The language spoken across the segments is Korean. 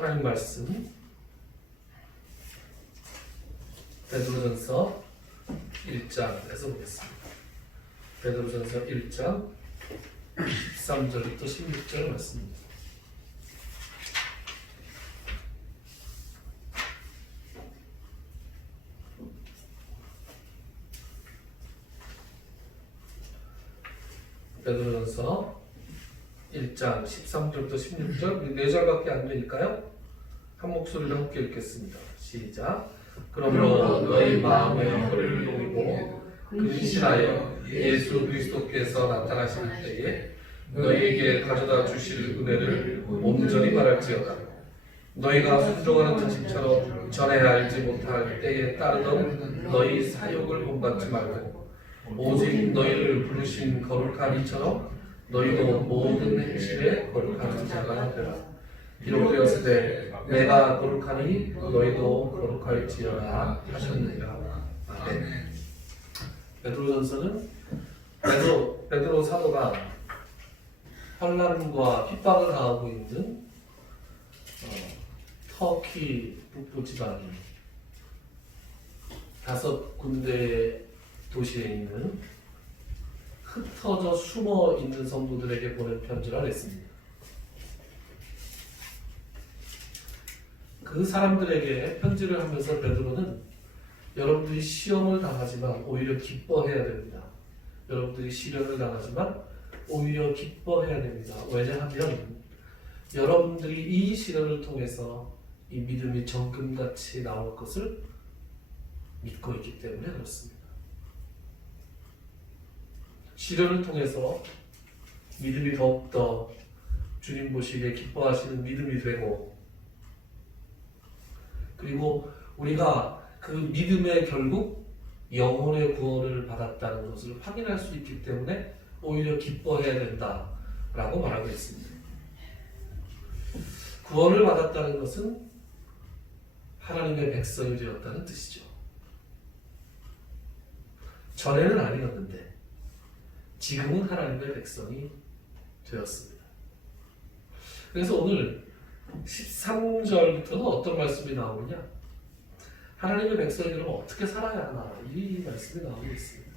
하나님 말씀 베드로전서 1장에서 보겠습니다. 베드로전서 1장 13절부터 16절 말씀입니다. 베드로전서 1장 13절부터 16절 4절밖에 안 되니까요. 한 목소리로 함께 읽겠습니다. 시작. 그러므로 너희 마음의 허리를 동이고 근신하여 예수 그리스도께서 나타나실 때에 너희에게 가져다 주실 은혜를 온전히 바랄지어다. 너희가 순종하는 자식처럼 전에 알지 못할 때에 따르던 너희 사욕을 본받지 말고 오직 너희를 부르신 거룩한 이처럼 너희도 모든 행실에 거룩한 자가 되라. 기록되었으되 내가 거룩하니 너희도 거룩할지어라 하셨느니라. 아멘. 베드로전서는 베드로 사도가 환난과 핍박을 당하고 있는 터키 북부 지방 5군데 도시에 있는 흩어져 숨어 있는 성도들에게 보낸 편지를 냈습니다. 그 사람들에게 편지를 하면서 베드로는 여러분들이 시험을 당하지만 오히려 기뻐해야 됩니다. 여러분들이 시련을 당하지만 오히려 기뻐해야 됩니다. 왜냐하면 여러분들이 이 시련을 통해서 이 믿음이 정금같이 나올 것을 믿고 있기 때문에 그렇습니다. 시련을 통해서 믿음이 더욱더 주님 보시기에 기뻐하시는 믿음이 되고, 그리고 우리가 그 믿음의 결국 영혼의 구원을 받았다는 것을 확인할 수 있기 때문에 오히려 기뻐해야 된다라고 말하고 있습니다. 구원을 받았다는 것은 하나님의 백성이 되었다는 뜻이죠. 전에는 아니었는데 지금은 하나님의 백성이 되었습니다. 그래서 오늘 13절부터는 어떤 말씀이 나오느냐? 하나님의 백성이 그러면 어떻게 살아야 하나? 이 말씀이 나오고 있습니다.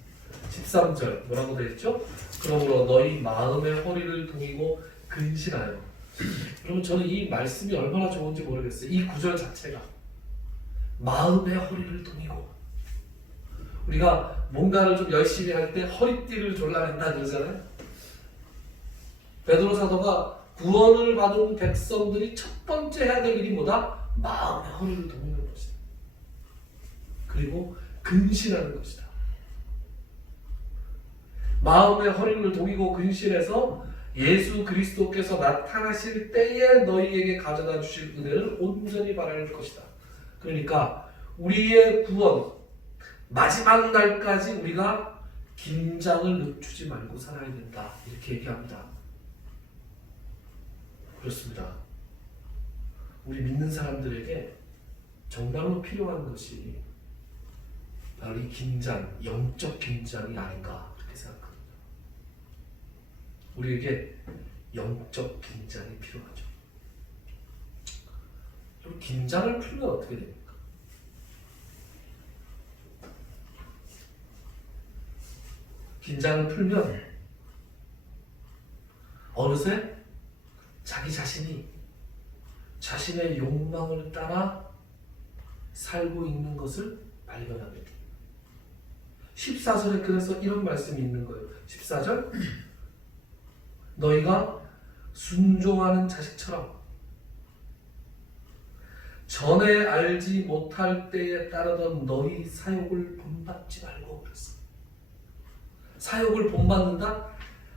13절 뭐라고 되어 있죠? 그러므로 너희 마음의 허리를 동이고 근신하여. 그러면 저는 이 말씀이 얼마나 좋은지 모르겠어요. 이 구절 자체가 마음의 허리를 동이고, 우리가 뭔가를 좀 열심히 할 때 허리띠를 졸라맨다 그러잖아요. 베드로 사도가 구원을 받은 백성들이 첫 번째 해야 될 일이 뭐다? 마음의 허리를 동이는 것이다. 그리고 근신하는 것이다. 마음의 허리를 동이고 근신해서 예수 그리스도께서 나타나실 때에 너희에게 가져다 주실 은혜를 온전히 바랄 것이다. 그러니까 우리의 구원 마지막 날까지 우리가 긴장을 늦추지 말고 살아야 된다. 이렇게 얘기합니다. 그렇습니다. 우리 믿는 사람들에게 정말로 필요한 것이 바로 이 긴장, 영적 긴장이 아닌가 그렇게 생각합니다. 우리에게 영적 긴장이 필요하죠. 그럼 긴장을 풀면 어떻게 됩니까? 긴장을 풀면 어느새 자기 자신이 자신의 욕망을 따라 살고 있는 것을 발견하게 됩니다. 14절에 그래서 이런 말씀이 있는 거예요. 14절 너희가 순종하는 자식처럼 전에 알지 못할 때에 따르던 너희 사욕을 본받지 말고 그랬어. 사욕을 본받는다?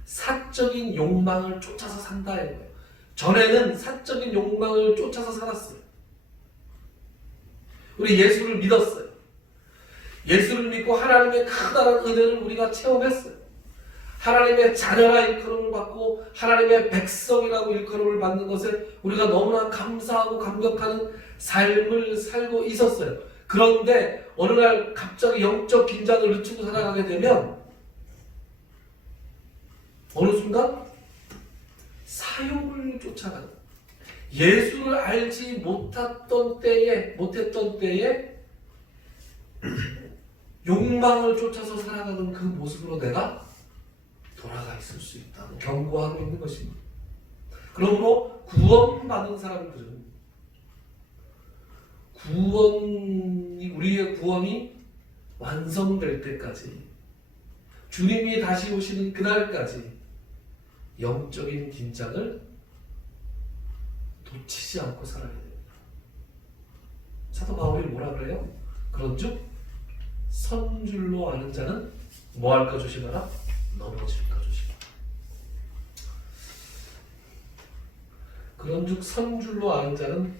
사적인 욕망을 쫓아서 산다 이거예요. 전에는 사적인 욕망을 쫓아서 살았어요. 우리 예수를 믿었어요. 예수를 믿고 하나님의 크다란 은혜를 우리가 체험했어요. 하나님의 자녀라 일컬음을 받고 하나님의 백성이라고 일컬음을 받는 것에 우리가 너무나 감사하고 감격하는 삶을 살고 있었어요. 그런데 어느 날 갑자기 영적 긴장을 늦추고 살아가게 되면 어느 순간 사욕을 쫓아가는, 예수를 알지 못했던 때에 욕망을 쫓아서 살아가는 그 모습으로 내가 돌아가 있을 수 있다고 경고하고 있는 것입니다. 그러므로 구원받은 사람들은 우리의 구원이 완성될 때까지, 주님이 다시 오시는 그날까지 영적인 긴장을 놓치지 않고 살아야 됩니다. 사도 바울이 뭐라 그래요? 그런즉 선줄로 아는 자는 뭐 할까 조심하라? 넘어질까 조심하라. 그런즉 선줄로 아는 자는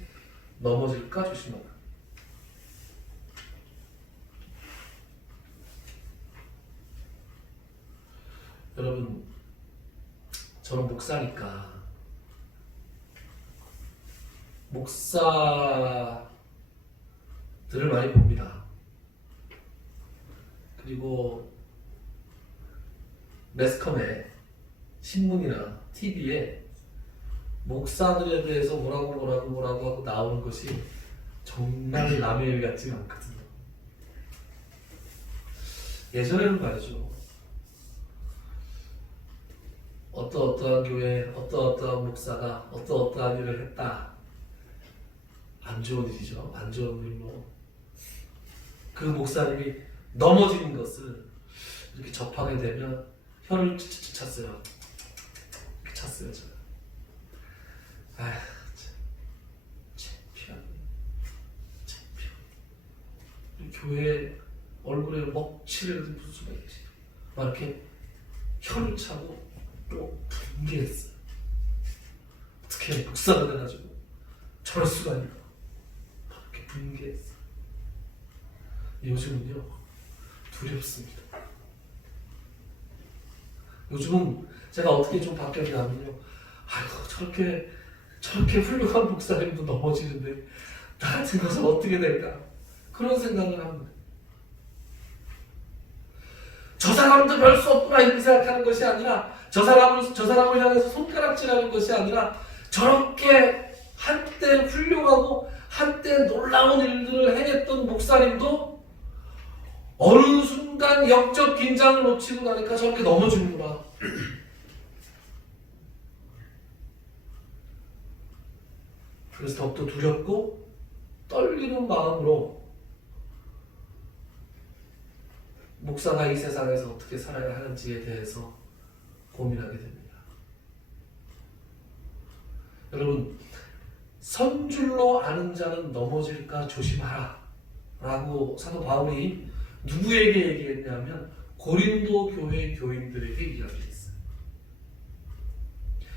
넘어질까 조심하라. 여러분, 저는 목사니까 목사들을 많이 봅니다. 그리고 매스컴에, 신문이나 TV에 목사들에 대해서 뭐라고 하고 나오는 것이 정말 남의 일 같지 않거든요. 예전에는 말이죠, 어떠한 교회, 어떠한 목사가 어떠한 일을 했다, 안 좋은 일이죠. 안 좋은 일로 그 목사님이 넘어지는 것을 이렇게 접하게 되면 혀를 찼어요. 찼어요, 제가. 아휴, 창피하네. 교회 얼굴에 먹칠을 붓을 수가 있지. 막 이렇게 혀를 차고 또 분개했어요. 어떻게 목사가 돼가지고 저럴 수가 있나. 이렇게 분개했어요. 요즘은요, 두렵습니다. 요즘은 제가 어떻게 좀 바뀌었냐면요, 아이고, 저렇게 훌륭한 목사님도 넘어지는데 나 같은 것은 어떻게 될까, 그런 생각을 합니다. 저 사람도 별 수 없구나 이렇게 생각하는 것이 아니라, 저 사람을 향해서 손가락질하는 것이 아니라, 저렇게 한때 훌륭하고 한때 놀라운 일들을 해냈던 목사님도 어느 순간 영적 긴장을 놓치고 나니까 저렇게 넘어지는구나. 그래서 더욱더 두렵고 떨리는 마음으로 목사가 이 세상에서 어떻게 살아야 하는지에 대해서 고민하게 됩니다. 여러분, 선줄로 아는 자는 넘어질까 조심하라 라고 사도 바울이 누구에게 얘기했냐면 고린도 교회 교인들에게 이야기했어요.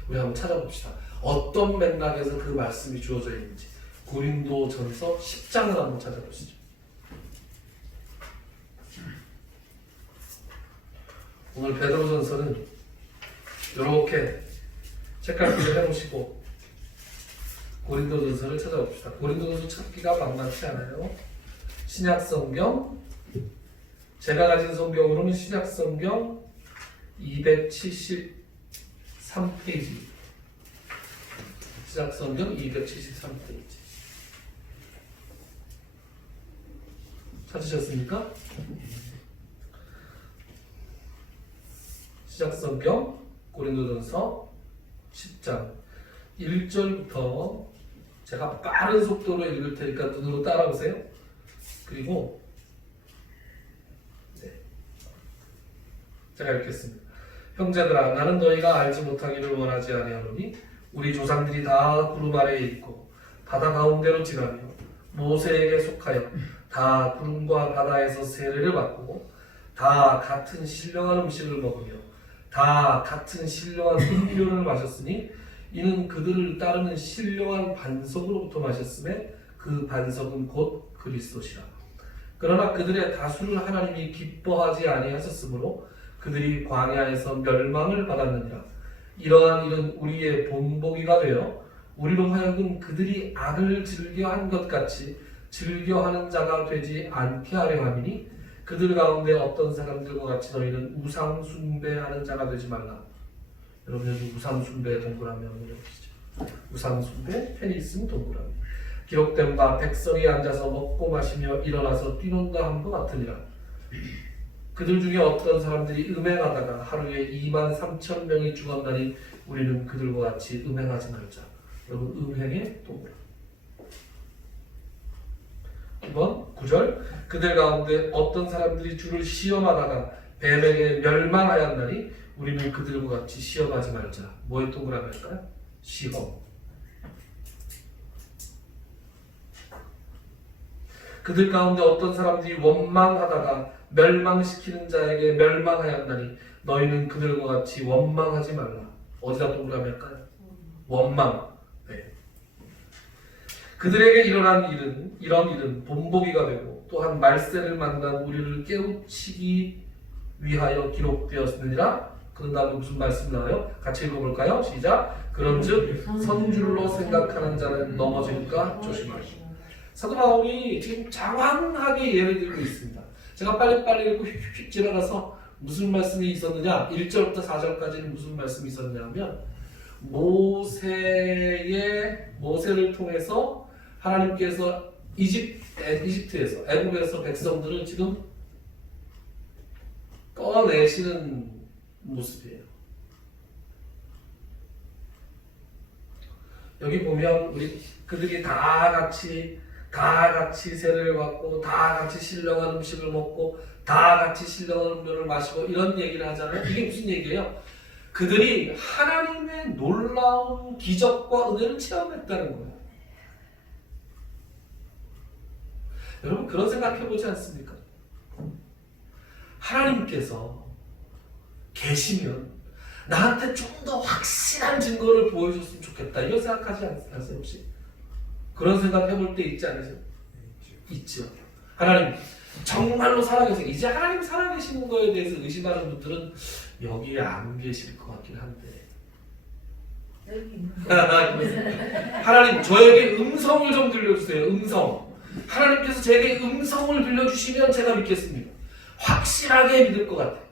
우리 한번 찾아봅시다. 어떤 맥락에서 그 말씀이 주어져 있는지. 고린도전서 10장을 한번 찾아보시죠. 오늘 베드로전서는 이렇게 책갈피를 해놓으시고 고린도전서를 찾아봅시다. 고린도전서 찾기가 만만치 않아요. 신약성경, 제가 가진 성경으로는 신약성경 273페이지. 신약성경 273페이지. 찾으셨습니까? 신약성경 고린도전서 10장 1절부터 제가 빠른 속도로 읽을 테니까 눈으로 따라오세요. 그리고 제가 읽겠습니다. 형제들아, 나는 너희가 알지 못하기를 원하지 아니하노니 우리 조상들이 다 구름 아래에 있고 바다 가운데로 지나며 모세에게 속하여 다 구름과 바다에서 세례를 받고 다 같은 신령한 음식을 먹으며 다 같은 신령한 음료를 마셨으니 이는 그들을 따르는 신령한 반석으로부터 마셨음에 그 반석은 곧 그리스도시라. 그러나 그들의 다수를 하나님이 기뻐하지 아니하셨으므로 그들이 광야에서 멸망을 받았느니라. 이러한 일은 우리의 본보기가 되어 우리로 하여금 그들이 악을 즐겨한 것 같이 즐겨하는 자가 되지 않게 하려 함이니 그들 가운데 어떤 사람들과 같이 너희는 우상 숭배하는 자가 되지 말라. 여러분, 여기 우상 숭배 동그라미 한번 해보시죠. 우상 숭배, 펜이 있으면 동그라미. 기록된 바 백성이 앉아서 먹고 마시며 일어나서 뛰논다 함과 같으니라. 그들 중에 어떤 사람들이 음행하다가 하루에 23,000명이 죽었나니 우리는 그들과 같이 음행하지 말자. 여러분, 음행의 동그라미. 2번 9절 그들 가운데 어떤 사람들이 주를 시험하다가 뱀에게 멸망하였나니 우리는 그들과 같이 시험하지 말자. 뭐의 동그라미일까요? 시험. 그들 가운데 어떤 사람들이 원망하다가 멸망시키는 자에게 멸망하였나니 너희는 그들과 같이 원망하지 말라. 어디다 동그라미일까요? 원망. 네. 그들에게 일어난 일은 이런 일은 본보기가 되고 또한 말세를 만난 우리를 깨우치기 위하여 기록되었느니라. 그런 다음에 무슨 말씀 나와요? 같이 읽어볼까요? 시작. 그런즉 선줄로 생각하는 자는 넘어질까 조심하시오. 사도 바울이 지금 장황하게 예를 들고 있습니다. 제가 빨리빨리 읽고 휙휙 지나가서 무슨 말씀이 있었느냐, 1절부터 4절까지는 무슨 말씀이 있었냐면 모세를 통해서 하나님께서 이집트에서 애굽에서 백성들을 지금 꺼내시는 모습이에요. 여기 보면 우리 그들이 다 같이 세례를 받고 다 같이 신령한 음식을 먹고 다 같이 신령한 음료를 마시고 이런 얘기를 하잖아요. 이게 무슨 얘기예요? 그들이 하나님의 놀라운 기적과 은혜를 체험했다는 거예요. 여러분 그런 생각해보지 않습니까? 하나님께서 계시면 나한테 좀 더 확실한 증거를 보여줬으면 좋겠다 이런 생각하지 않으세요 혹시? 그런 생각 해볼 때 있지 않으세요? 있죠. 하나님 정말로 살아계세요. 이제 하나님 살아계시는 거에 대해서 의심하는 분들은 여기에 안 계실 것 같긴 한데 하나님 저에게 음성을 좀 들려주세요. 음성. 하나님께서 제게 음성을 들려주시면 제가 믿겠습니다. 확실하게 믿을 것 같아요.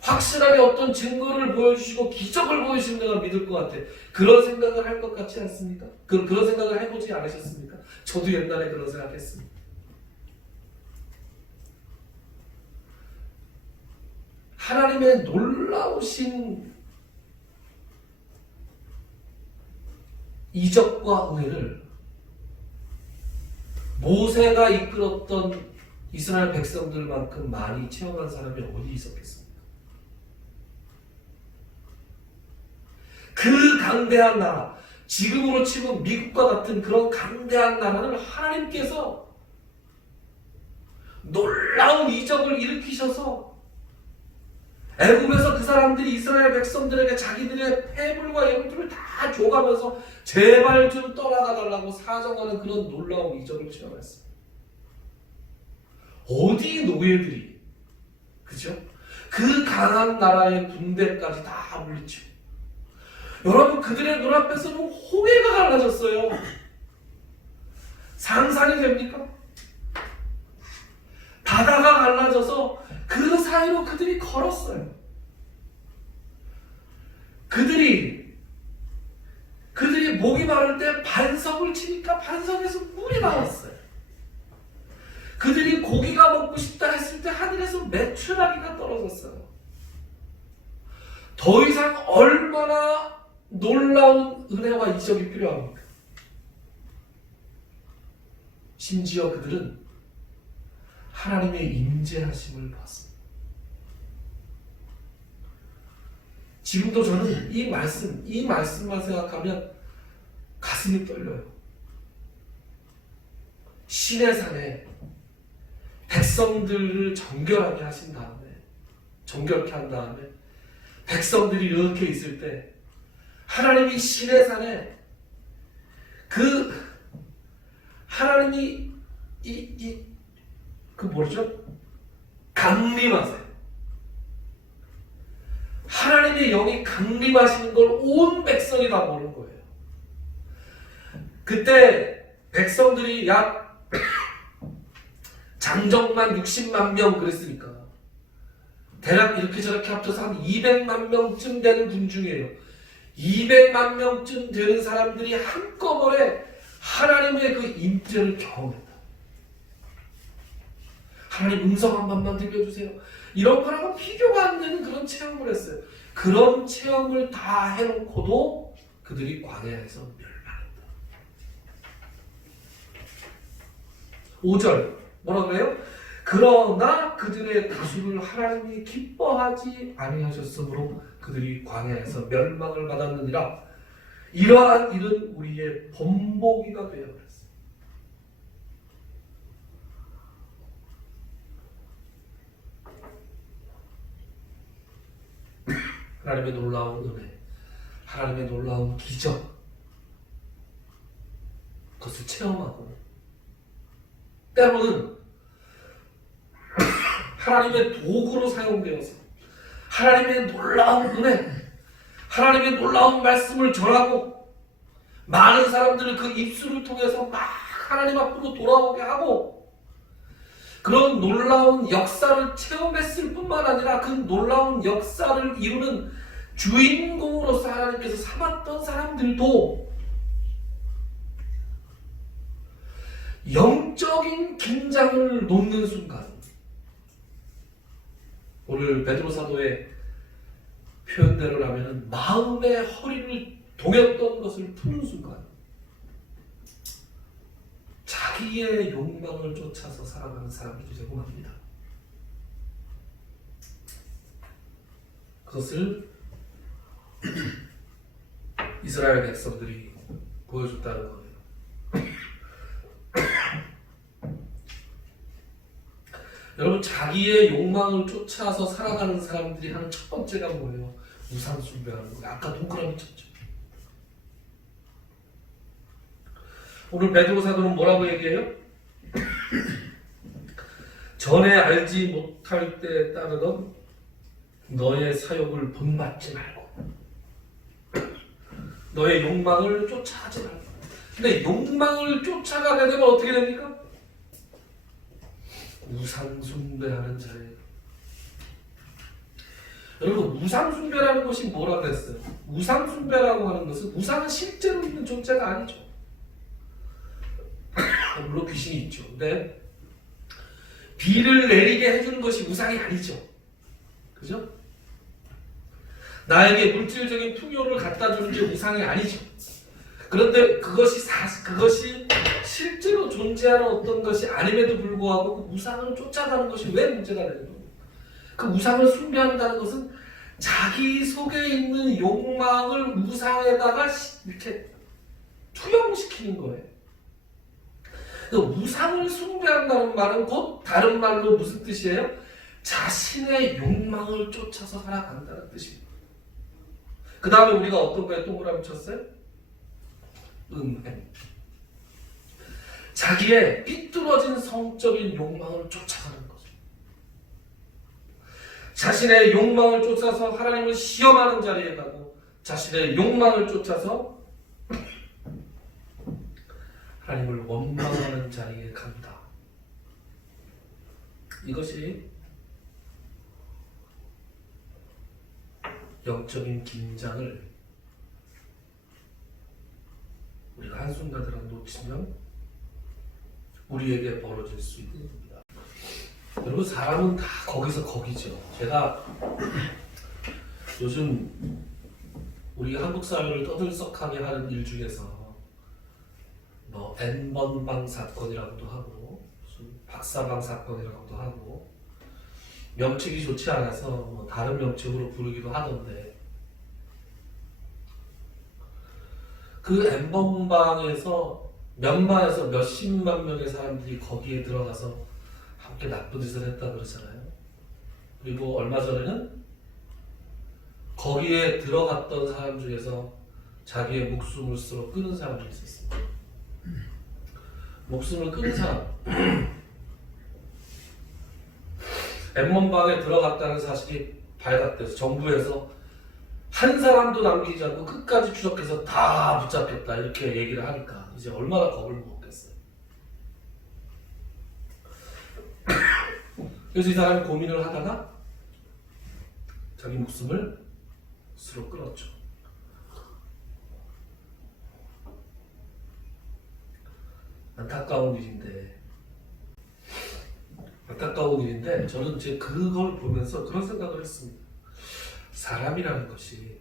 확실하게 어떤 증거를 보여주시고 기적을 보여주시면 내가 믿을 것 같아. 그런 생각을 할 것 같지 않습니까? 그런 생각을 해보지 않으셨습니까? 저도 옛날에 그런 생각했습니다. 하나님의 놀라우신 이적과 은혜를 모세가 이끌었던 이스라엘 백성들만큼 많이 체험한 사람이 어디 있었겠습니까? 그 강대한 나라, 지금으로 치면 미국과 같은 그런 강대한 나라를 하나님께서 놀라운 이적을 일으키셔서 애굽에서 그 사람들이 이스라엘 백성들에게 자기들의 폐물과 예물들을 다 줘가면서 제발 좀 떠나가 달라고 사정하는 그런 놀라운 이적을 체험했어요. 어디 노예들이, 그죠? 그 강한 나라의 군대까지 다 물리치고 여러분 그들의 눈앞에서는 홍해가 갈라졌어요. 상상이 됩니까? 바다가 갈라져서 그 사이로 그들이 걸었어요. 그들이 목이 마를 때 반석을 치니까 반석에서 물이 나왔어요. 그들이 고기가 먹고 싶다 했을 때 하늘에서 메추라기가 떨어졌어요. 더 이상 얼마나 놀라운 은혜와 이적이 필요합니까? 심지어 그들은 하나님의 임재하심을 봤습니다. 지금도 저는 이 말씀만 생각하면 가슴이 떨려요. 시내산에 백성들을 정결하게 하신 다음에, 정결케 한 다음에 백성들이 이렇게 있을 때 하나님이 시내산에 하나님이 강림하세요. 하나님의 영이 강림하시는 걸 온 백성이 다 보는 거예요. 그때 백성들이 약 장정만 60만 명 그랬으니까 대략 이렇게 저렇게 합쳐서 한 200만 명쯤 되는 군중이에요. 200만 명쯤 되는 사람들이 한꺼번에 하나님의 그 임재를 경험했다. 하나님 음성 한 번만 들려주세요. 이런 거랑은 비교가 안 되는 그런 체험을 했어요. 그런 체험을 다 해놓고도 그들이 광야에서 멸망했다. 5절 뭐라 그래요? 그러나 그들의 다수를 하나님이 기뻐하지 아니하셨으므로 그들이 광야에서 멸망을 받았느니라. 이러한 일은 우리의 본보기가 되어버렸어요. 하나님의 놀라운 은혜, 하나님의 놀라운 기적, 그것을 체험하고 때로는 하나님의 도구로 사용되어서 하나님의 놀라운 은혜, 하나님의 놀라운 말씀을 전하고 많은 사람들을 그 입술을 통해서 막 하나님 앞으로 돌아오게 하고 그런 놀라운 역사를 체험했을 뿐만 아니라 그 놀라운 역사를 이루는 주인공으로서 하나님께서 삼았던 사람들도 영적인 긴장을 놓는 순간, 오늘 베드로 사도의 표현대로라면 마음의 허리를 동였던 것을 푸는 순간 자기의 욕망을 쫓아서 살아가는 사람들이 되고 맙니다. 그것을 이스라엘 백성들이 보여줬다는 거예요. 여러분, 자기의 욕망을 쫓아서 살아가는 사람들이 하는 첫 번째가 뭐예요? 우상 숭배하는 거예요. 아까 동그라미 쳤죠. 오늘 베드로 사도는 뭐라고 얘기해요? 전에 알지 못할 때 따르던 너의 사욕을 본받지 말고 너의 욕망을 쫓아가지 말고. 근데 욕망을 쫓아가게 되면 어떻게 됩니까? 우상 숭배하는 자예요. 여러분, 우상 숭배라는 것이 뭐라 그랬어요? 우상 숭배라고 하는 것은 우상은 실제로 있는 존재가 아니죠. 물론 귀신이 있죠. 근데 비를 내리게 해주는 것이 우상이 아니죠. 그죠? 나에게 물질적인 풍요를 갖다 주는 게 우상이 아니죠. 그런데 그것이 실제로 존재하는 어떤 것이 아님에도 불구하고 그 우상을 쫓아가는 것이 왜 문제가 되는 거예요? 그 우상을 숭배한다는 것은 자기 속에 있는 욕망을 우상에다가 이렇게 투영시키는 거예요. 우상을 숭배한다는 말은 곧 다른 말로 무슨 뜻이에요? 자신의 욕망을 쫓아서 살아간다는 뜻입니다. 그 다음에 우리가 어떤 거에 동그라미 쳤어요? 음행. 자기의 삐뚤어진 성적인 욕망을 쫓아가는 거죠. 자신의 욕망을 쫓아서 하나님을 시험하는 자리에 가고 자신의 욕망을 쫓아서 하나님을 원망하는 자리에 간다. 이것이 영적인 긴장을 우리가 한순간이라도 놓치면 우리에게 벌어질 수 있는 겁니다. 여러분, 사람은 다 거기서 거기죠. 제가 요즘 우리 한국 사회를 떠들썩하게 하는 일 중에서 뭐 N번방 사건이라고도 하고 무슨 박사방 사건이라고도 하고 명칭이 좋지 않아서 뭐 다른 명칭으로 부르기도 하던데, 그 N번방에서 몇만에서 몇십만 명의 사람들이 거기에 들어가서 함께 나쁜 짓을 했다 그러잖아요. 그리고 얼마 전에는 거기에 들어갔던 사람 중에서 자기의 목숨을 스스로 끊은 사람이 있었습니다. 목숨을 끊은 사람, N번방에 들어갔다는 사실이 발각돼서 정부에서 한 사람도 남기지 않고 끝까지 추적해서 다 붙잡겠다 이렇게 얘기를 하니까 이제 얼마나 겁을 먹겠어요. 그래서 이 사람이 고민을 하다가 자기 목숨을 스스로 끊었죠. 안타까운 일인데 저는 이제 그걸 보면서 그런 생각을 했습니다. 사람이라는 것이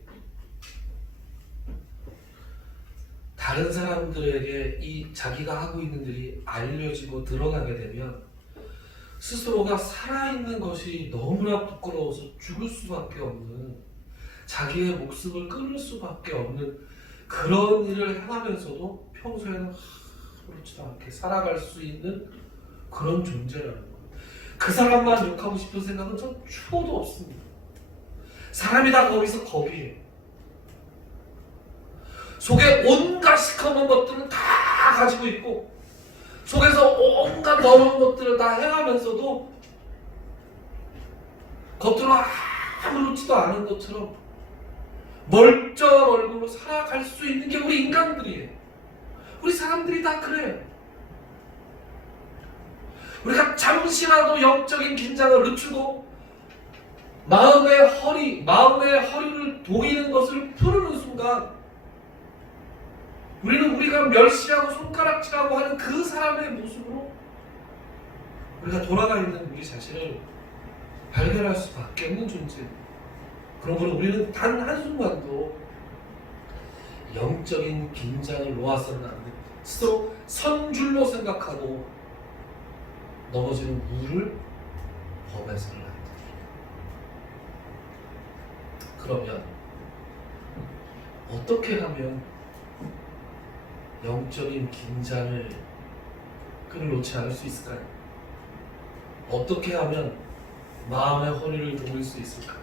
다른 사람들에게 이 자기가 하고 있는 일이 알려지고 드러나게 되면 스스로가 살아있는 것이 너무나 부끄러워서 죽을 수밖에 없는, 자기의 목숨을 끊을 수밖에 없는 그런 일을 행하면서도 평소에는 그렇지도 않게 살아갈 수 있는 그런 존재라는 거예요. 그 사람만 욕하고 싶은 생각은 전 추호도 없습니다. 사람이 다 거기서 겁이에요. 속에 온갖 시커먼 것들은 다 가지고 있고 속에서 온갖 더러운 것들을 다 행하면서도 겉으로 아무렇지도 않은 것처럼 멀쩡한 얼굴로 살아갈 수 있는 게 우리 인간들이에요. 우리 사람들이 다 그래요. 우리가 잠시라도 영적인 긴장을 늦추고 마음의 허리를 동이는 것을 푸르는 순간 우리는 우리가 멸시하고 손가락질하고 하는 그 사람의 모습으로 우리가 돌아가 있는 우리 자신을 발견할 수밖에 없는 존재입니다. 그러므로 우리는 단 한순간도 영적인 긴장을 놓아서는 안 됩니다. 스스로 선줄로 생각하고 넘어지는 우를 범해서는 안 됩니다. 그러면 어떻게 하면 영적인 긴장을 끊어놓지 않을 수 있을까요? 어떻게 하면 마음의 허리를 동일 수 있을까요?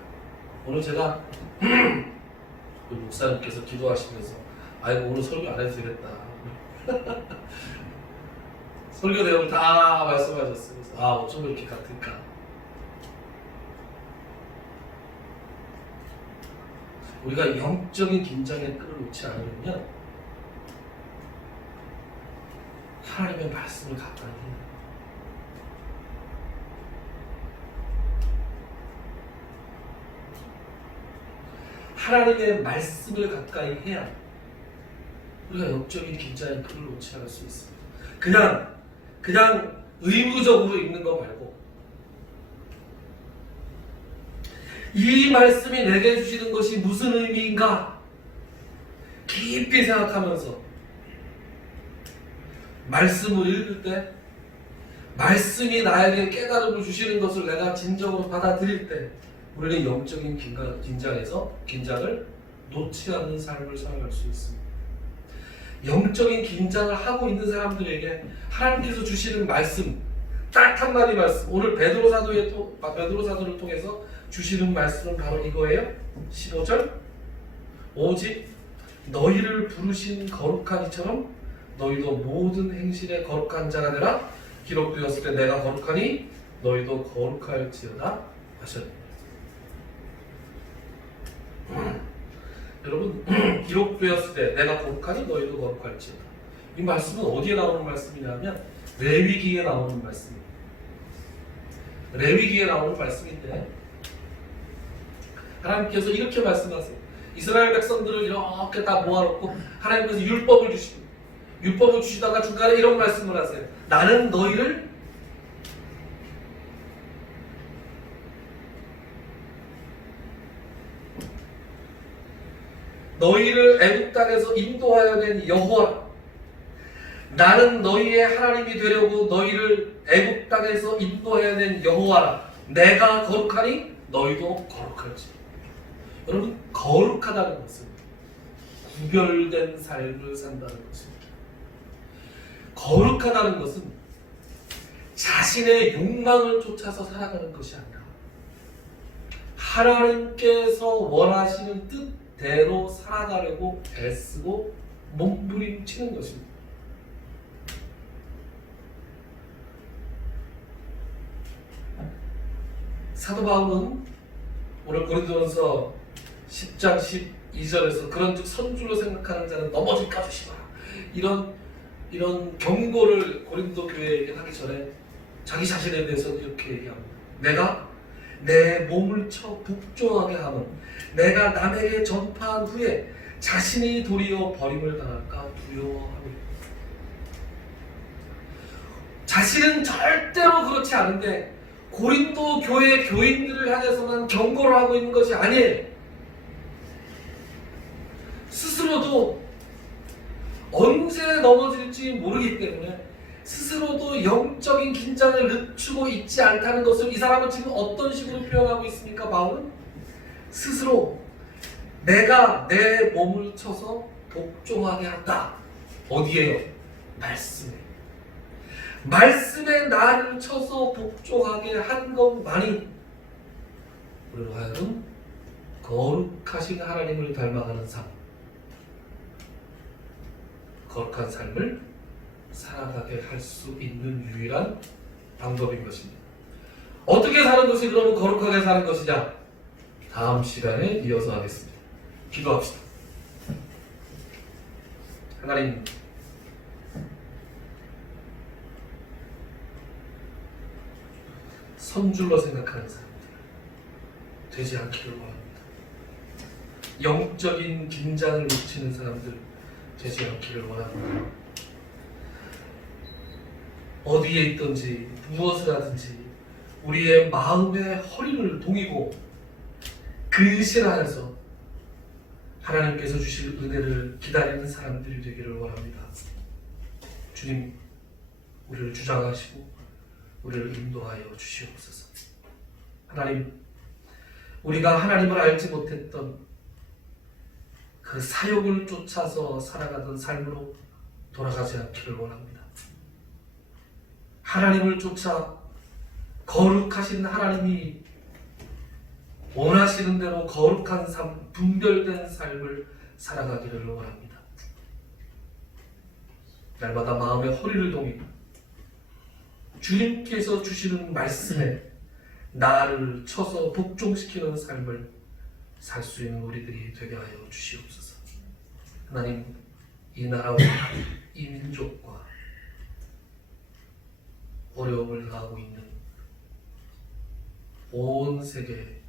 오늘 제가 그 목사님께서 기도하시면서 아이고 오늘 설교 안 해도 되겠다 설교 내용을 다 말씀하셨어요. 그래서 어쩜 이렇게 같을까? 우리가 영적인 긴장에 끌어놓지 않으면 하나님의 말씀을 가까이 해요. 하나님의 말씀을 가까이 해야 우리가 영적인 긴장에 끌어놓지 않을 수 있습니다. 그냥 의무적으로 읽는 거 말고 이 말씀이 내게 주시는 것이 무슨 의미인가 깊이 생각하면서 말씀을 읽을 때 말씀이 나에게 깨달음을 주시는 것을 내가 진정으로 받아들일 때 우리는 영적인 긴장을 놓지 않는 삶을 살아갈 수 있습니다. 영적인 긴장을 하고 있는 사람들에게 하나님께서 주시는 말씀, 딱 한마디 말씀, 오늘 베드로 사도를 통해서 주시는 말씀은 바로 이거예요. 15절, 오직 너희를 부르신 거룩한 이처럼 너희도 모든 행실에 거룩한 자가 되라. 기록되었을 때 내가 거룩하니 너희도 거룩할지어다 하셨습니다. 여러분, 기록되었을 때 내가 거룩하니 너희도 거룩할지어다. 이 말씀은 어디에 나오는 말씀이냐면 레위기에 나오는 말씀입니다. 레위기에 나오는 말씀인데 하나님께서 이렇게 말씀하세요. 이스라엘 백성들을 이렇게 다 모아놓고 하나님께서 율법을 주시다가 중간에 이런 말씀을 하세요. 나는 너희를 애굽 땅에서 인도하여 낸 여호와라. 나는 너희의 하나님이 되려고 너희를 애굽 땅에서 인도하여 낸 여호와라. 내가 거룩하니 너희도 거룩할지. 여러분, 거룩하다는 것은 구별된 삶을 산다는 것입니다. 거룩하다는 것은 자신의 욕망을 쫓아서 살아가는 것이 아니라 하나님께서 원하시는 뜻대로 살아가려고 애쓰고 몸부림치는 것입니다. 사도 바울은 오늘 고린도전서 10장 12절에서 그런즉 선줄로 생각하는 자는 넘어질까 조심하라. 이런 경고를 고린도 교회에게 하기 전에 자기 자신에 대해서 이렇게 얘기합니다. 내가 내 몸을 쳐 북종하게 하면 내가 남에게 전파한 후에 자신이 도리어 버림을 당할까 두려워합니다. 자신은 절대로 그렇지 않은데 고린도 교회 교인들을 향해서만 경고를 하고 있는 것이 아니에요. 스스로도 언제 넘어질지 모르기 때문에 스스로도 영적인 긴장을 늦추고 있지 않다는 것을 이 사람은 지금 어떤 식으로 표현하고 있습니까? 바울은 스스로 내가 내 몸을 쳐서 복종하게 한다. 어디에요? 말씀에. 말씀에 나를 쳐서 복종하게 한 것만이 우리로 하여금 거룩하신 하나님을 닮아가는 삶, 거룩한 삶을 살아가게 할 수 있는 유일한 방법인 것입니다. 어떻게 사는 것이 그러면 거룩하게 사는 것이냐? 다음 시간에 이어서 하겠습니다. 기도합시다. 하나님, 선줄로 생각하는 사람들 되지 않기를 원합니다. 영적인 긴장을 놓치는 사람들 되지 않기를 원합니다. 어디에 있든지 무엇을 하든지 우리의 마음의 허리를 동이고 근실하여서 하나님께서 주실 은혜를 기다리는 사람들이 되기를 원합니다. 주님, 우리를 주장하시고 우리를 인도하여 주시옵소서. 하나님, 우리가 하나님을 알지 못했던 그 사욕을 쫓아서 살아가던 삶으로 돌아가지 않기를 원합니다. 하나님을 쫓아 거룩하신 하나님이 원하시는 대로 거룩한 삶, 분별된 삶을 살아가기를 원합니다. 날마다 마음의 허리를 동이고 주님께서 주시는 말씀에 나를 쳐서 복종시키는 삶을 살 수 있는 우리들이 되게 하여 주시옵소서. 하나님, 이 나라와 이 민족과 어려움을 당하고 있는 온 세계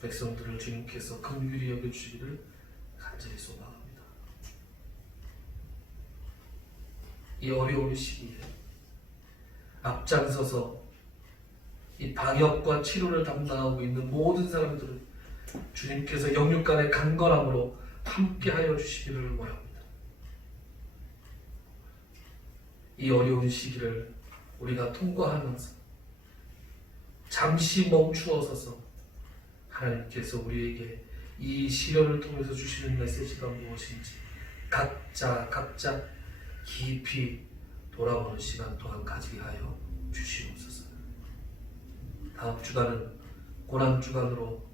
백성들을 주님께서 긍휼히 여겨주시기를 간절히 소망합니다. 이 어려운 시기에 앞장서서 이 방역과 치료를 담당하고 있는 모든 사람들을 주님께서 영육간의 강건함으로 함께하여 주시기를 원합니다. 이 어려운 시기를 우리가 통과하면서 잠시 멈추어서서 하나님께서 우리에게 이 시련을 통해서 주시는 메시지가 무엇인지 각자 깊이 돌아보는 시간 또한 가지게 하여 주시옵소서. 다음 주간은 고난주간으로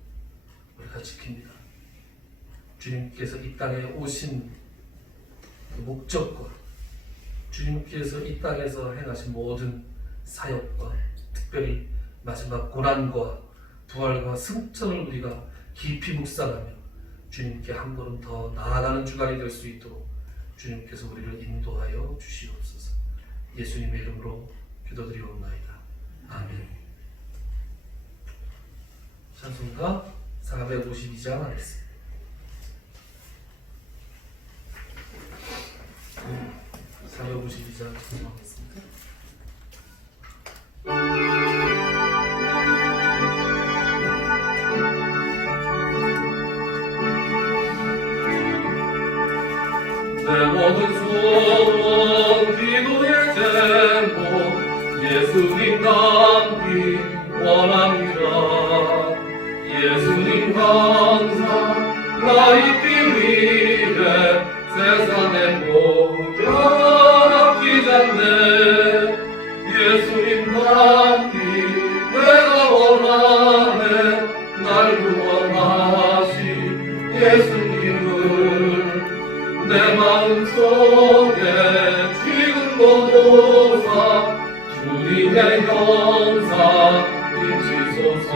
우리가 지킵니다. 주님께서 이 땅에 오신 그 목적과 주님께서 이 땅에서 행하신 모든 사역과 특별히 마지막 고난과 부활과 승천을 우리가 깊이 묵상하며 주님께 한 걸음 더 나아가는 주간이 될 수 있도록 주님께서 우리를 인도하여 주시옵소서. 예수님의 이름으로 기도드리옵나이다. 아멘. 찬송가 452장 하겠습니다. 네, 452장 찬송하겠습니다. 내 모든 소원 기도의 제목 예수님 닮기 원합니다. 예수님 항상 나의 길 위에 세상의 모든 기잖네. 예수님 닮기 내가 원하네. 날 구원하신 예수님을 내 마음속에 지금도 보사 주님의 형상 비치소서.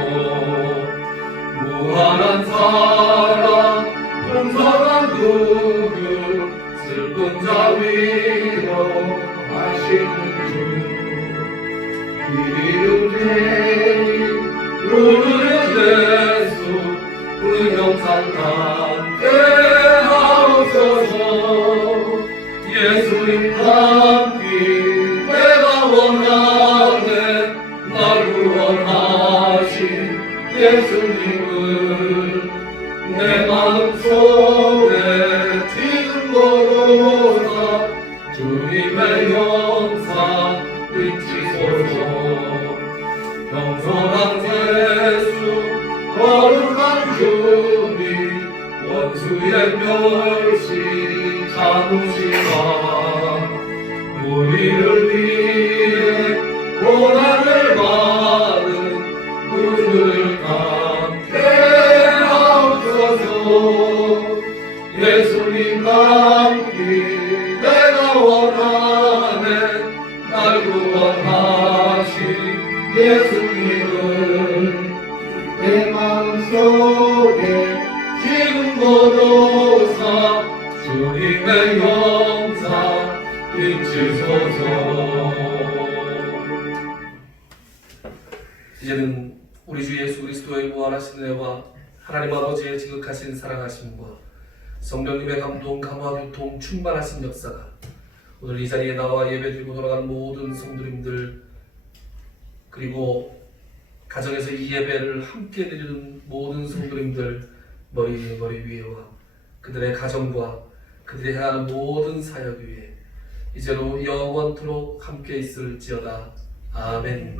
무한한 사랑 풍성한 누구 슬픈 자 위로 하시는 주 이리로 되니 누르는 예수 그 형상 함께 하옵소서. 예수님 함께 내가 원하네 날 구원하신 예수님을 내 마음속에 지금보다 주님의 영상 비치소서. 겸손한 세수 거룩한 주님 원수의 멸시 자누시라. 우리를 위해 고난을 받은 우주를 함께 하옵소서. 예수님 닮기 내가 원하네 날 구원하신 예수님을 내 마음속에 지금보다 주님의 영상 비치소서. 이제는 우리 주 예수 그리스도의 부활하신 은혜와 하나님 아버지의 지극하신 사랑하심과 성령님의 감동, 감화, 교통, 충만하신 역사가 오늘 이 자리에 나와 예배드리고 돌아가는 모든 성도님들, 그리고 가정에서 이 예배를 함께 드리는 모든 성도님들 머리 위에와 그들의 가정과 그들이 행하는 모든 사역 위에 이제로 영원토록 함께 있을지어다. 아멘.